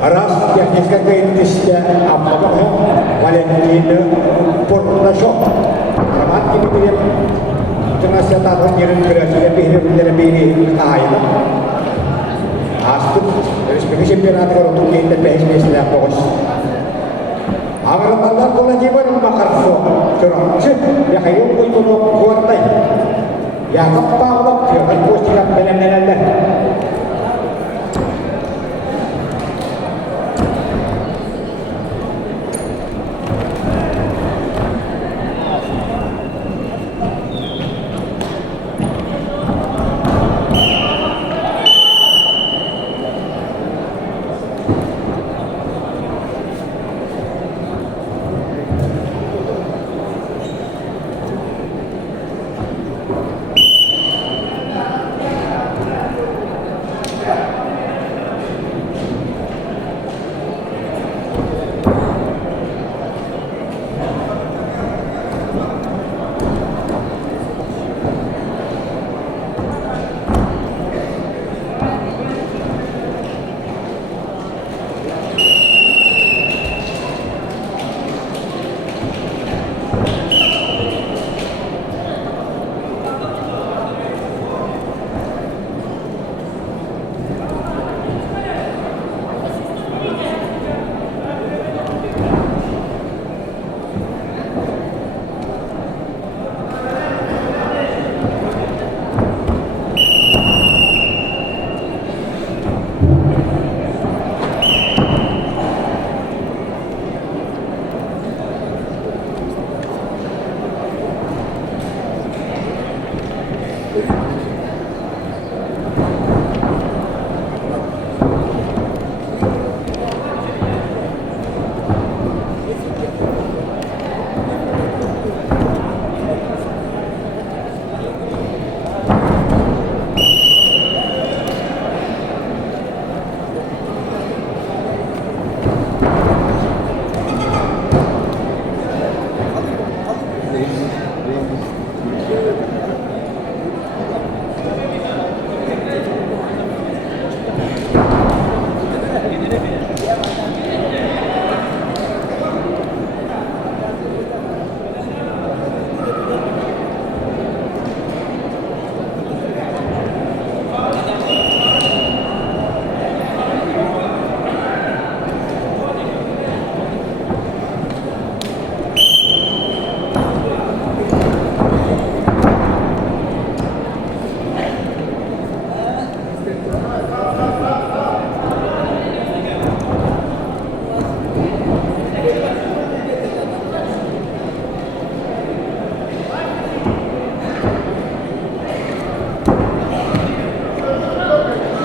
Раз техническая кредитистия обмануха Валентина Порнашов. Роман Кимитрев. Internasional nyirin gerak-gerak lebih ayam. Astup dari sebagai sempirat untuk kita bisnis lapos. Agar tanda kola jiwa membakar so, curang sih. Ya kayu itu kuat tay. Ya kapal dia kan pos siap benar-benar dah.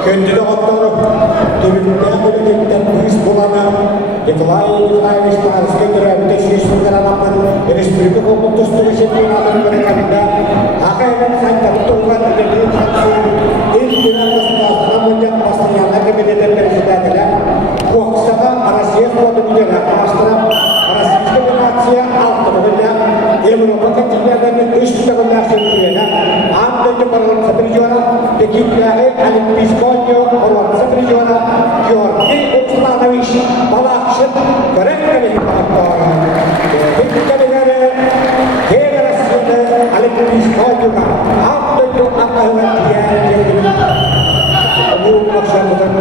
Kendine hatta Türkiye'den bölümünden büyük bulana Nikolay Nikolaevich Taras'ın görevinde şişmanlar anlamın Respublika Komutustu Şempiyonatın bölümünde Hakikaten sayıda tutulan ödevini tanışıyor. İlk dönemde Ramazan Bastıyanlar gibi prezidentler bu aksada Arasiye kodu müdürler Astra Arasiye Federasyonu altı bölümde Avrupa Dünya'nın üst takımlar şirketine Anadolu Barın Sabriyola Pekin'le Alimpiskonyo Orwan Sabriyola Georgi Oksanaviç Balakşın Berenkeli Pakar Pekin'lere Federasyonu Alimpiskonya'da Anadolu Akıllı Diyaneti Bu maksudun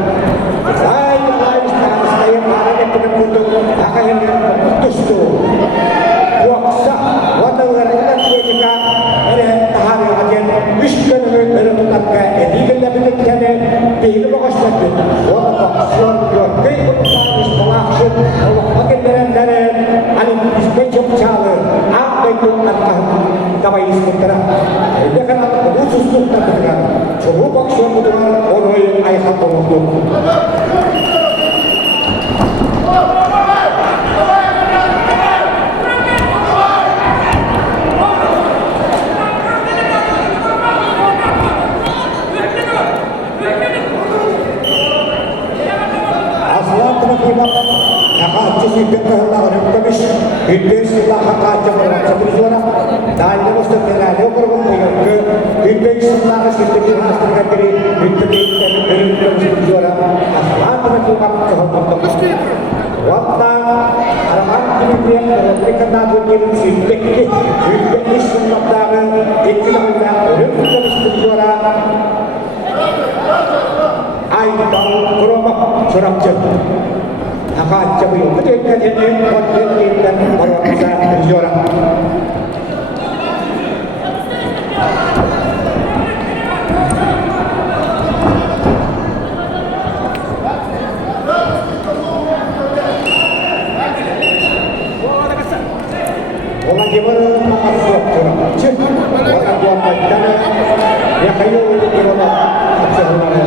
Sayın Sayın Marane Penemutuk Akan Tustu Waksa Watawarana Juga Ada tahari agen Wishkan Bermutakka Edigal Lebinikane Pihil Bakasmatun Wakaswan Yorkai Uttanis Balakshit Agen Derendere Alim Ispejam Chalur Apa itu Atkah Kawai Sementara Dia kan khusus untuk Tentara Coba Bakaswan Utuhan Oroi Ayat Pemuktuk Hidayatullah Hakka Jamal Sabriyona Dalil Mustaqilla Leokorgun Tiga Hidayatullah Sabriyona Sabriyona Hidayatullah Sabriyona Aslan dapat kehormatan. Waktu harapan kemudian memberikan nabu kirim feedback ini semua tangan itu adalah terus berjuara. Aibang keromok suram jam. Akan cabai ketika ini konten dan baru bisa berjuara. Orang Jawa makan buah kurang, cek makan buah macam ya kayu itu kita sebenarnya.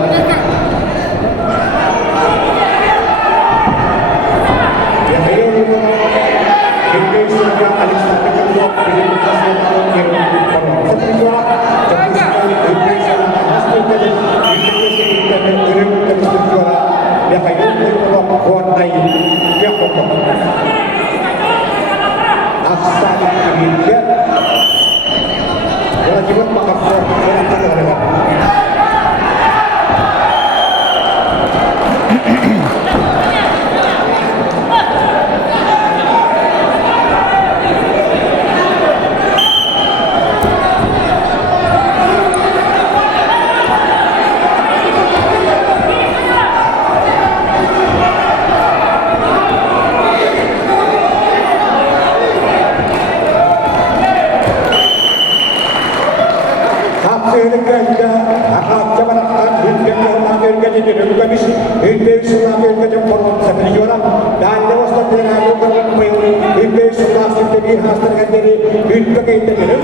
Ya kayu itu kita sudah alis kita buat di kasih tahun yang baru. Seperti itu, jadi sekali kita sudah pasti kita kirim ke juara. Ya kayu itu kalau buat naik dia kotor. Asal kemudian kewajiban makan orang dan